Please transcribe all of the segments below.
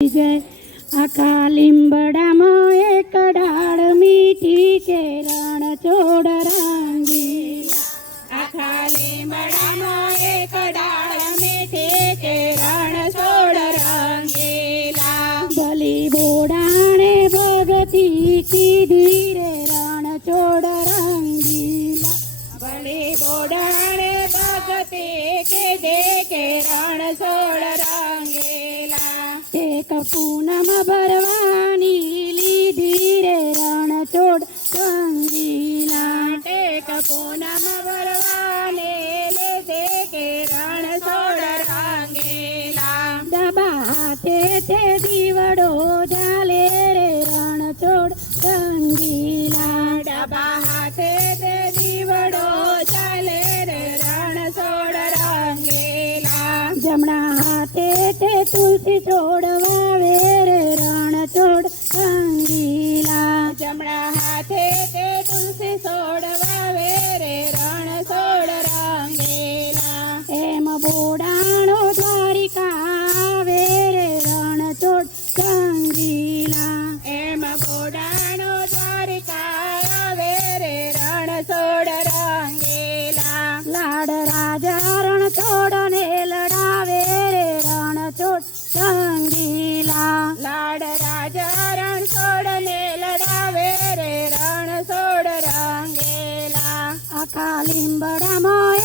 જય આખા લીંબડામાં એક ડાળ મીઠી કેરણ ચોડ રાંગી આખા લીંબડામાં એક ડાળ મીઠી કેરણ છોડ રંગીલા. બલી બોડાણે ભગતિ કીધી રે રણ ચોડ રાંગીલા. ભલી બોડાણે ભગતે કે દે કે પૂનમ ભરવાની લીધી રે રણ ચોડ રંગીલા ટેક પૂનમ ભરવાને લીધે કે રણ છોડ રંગીલા ડબા હાથે તે દીવડો જાલે રે રણ ચોડ રંગીલા ડબા હાથે તે દીવડો ચાલે રે રણ છોડ રંગીલા જમણા હાથે તે તુલસી છોડ બોડાણો દ્વારિકા આવે રે રણ ચોડ રંગીલા એમ બોડાણો દ્વારિકા આવે રે રણ છોડ રંગીલા. લાડ રાજા રણ છોડ ને લડાવે રે રણ છોડ લાડ રાજા રણ ને લડાવે રે રણ છોડ આખા લીંબડામાં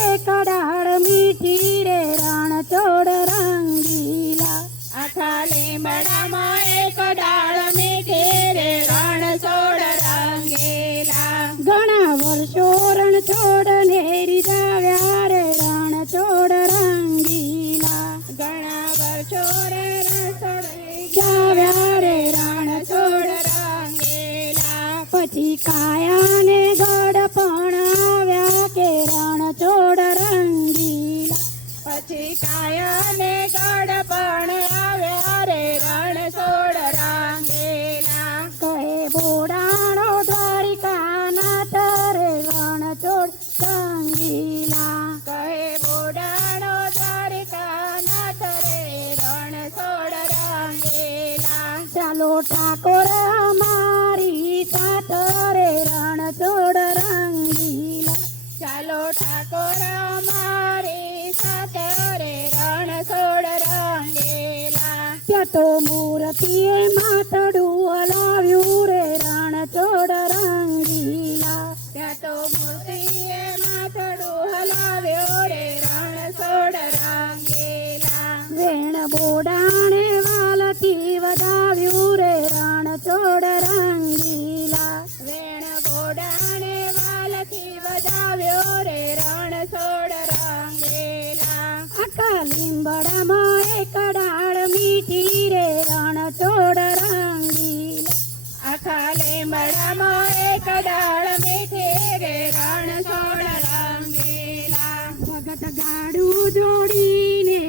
પછી કાયાને ગઢ પણ આવ્યા કે રણ છોડ રંગીલા. પછી કાયાને ગઢ પણ આવ્યા રે રણ છોડ રંગીલા. કહે બોડાણો લીંબડામાં એક ડાળ મીઠી રે રણ તોડ રંગીલા આખા લીંબડામાં એક ડાળ મીઠી રે રણ તોડ રંગીલા ભગત ગાડું જોડીને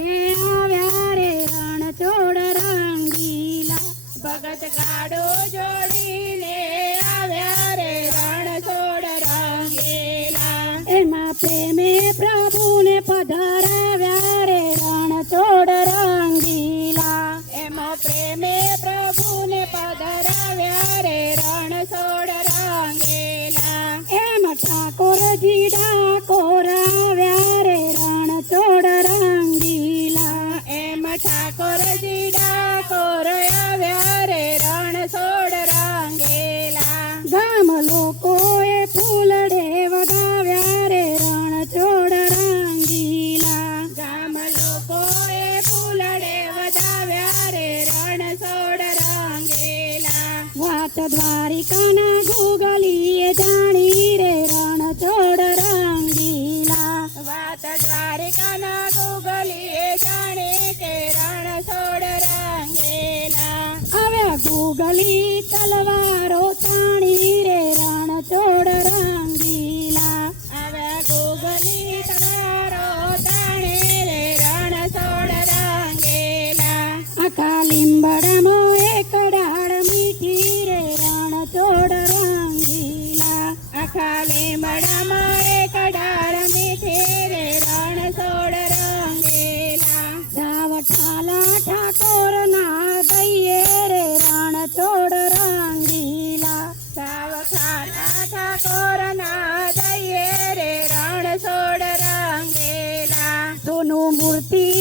I'm premia.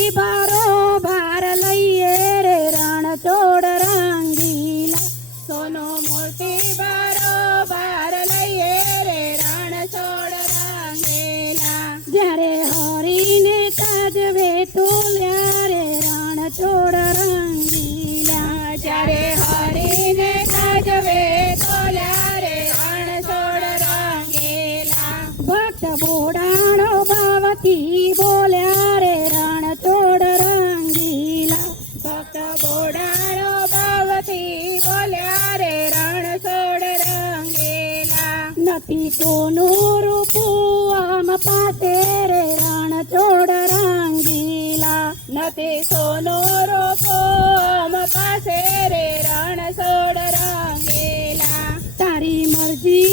नी बारो बार लइए रे रण तोड़ रंगीला। सोनो मोती बारो बार लइए रे रण तोड़ रंगीला। जरे हरी ने काज वे तोल्या रे रण तोड़ रंगीला। जरे हरी ने काज वे तोल्या रे रण तोड़ रंगीला। भक्त बोडाणो भावती बोल्या capito nuru puam patere rana choda rangila nate sonoro puam pasere rana choda rangila તારી મરજી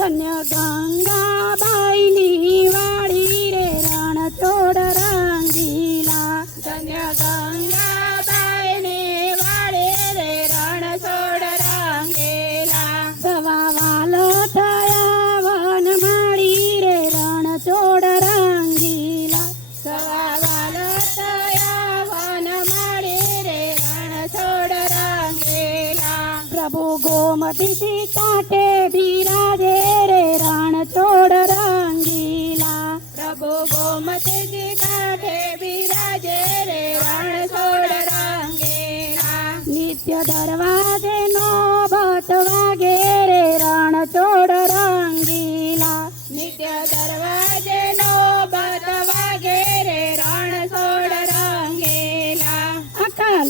ಧನ್ಯ ಗಂಗಾ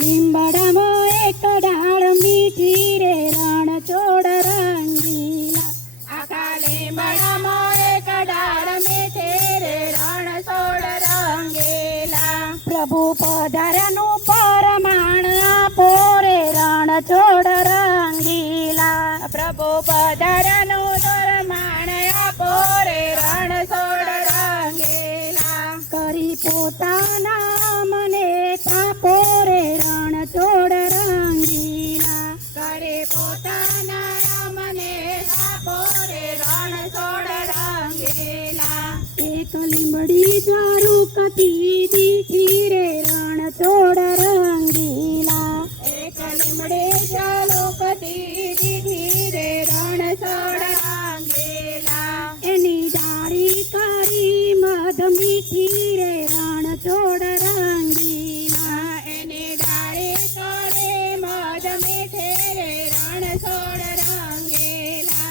ಲಿಂಬಡಮೋ ಎಕ್ಕಡಾಳ ಮೀಠೀರೆ ರಾಣ ಚೋಡರಂಗೀಲ ಅಕಾಲಿ ಮಡಮೋ ಎಕ್ಕಡಾಳ ಮೀಠೀರೆ ರಾಣ ಚೋಡರಂಗೀಲ ಪ್ರಭು ಪೋದರನು ಪರಮಾಣ ಪೋರೆ ರಾಣ ಚೋಡ होती दिखी रण तोड रंगीला एक निमडेच्या लोकती दिखी रण सोड रंगीला एनी जारी करी मध मिठी रण तोड रंगीला एनी जारी करे मध मिठे रण सोड रंगीला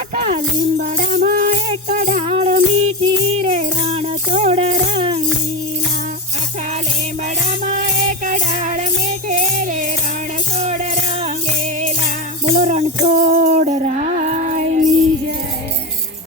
आता लिंबडमा एक डाळ मिठी रे रण ಕೊಡರಂಗಿ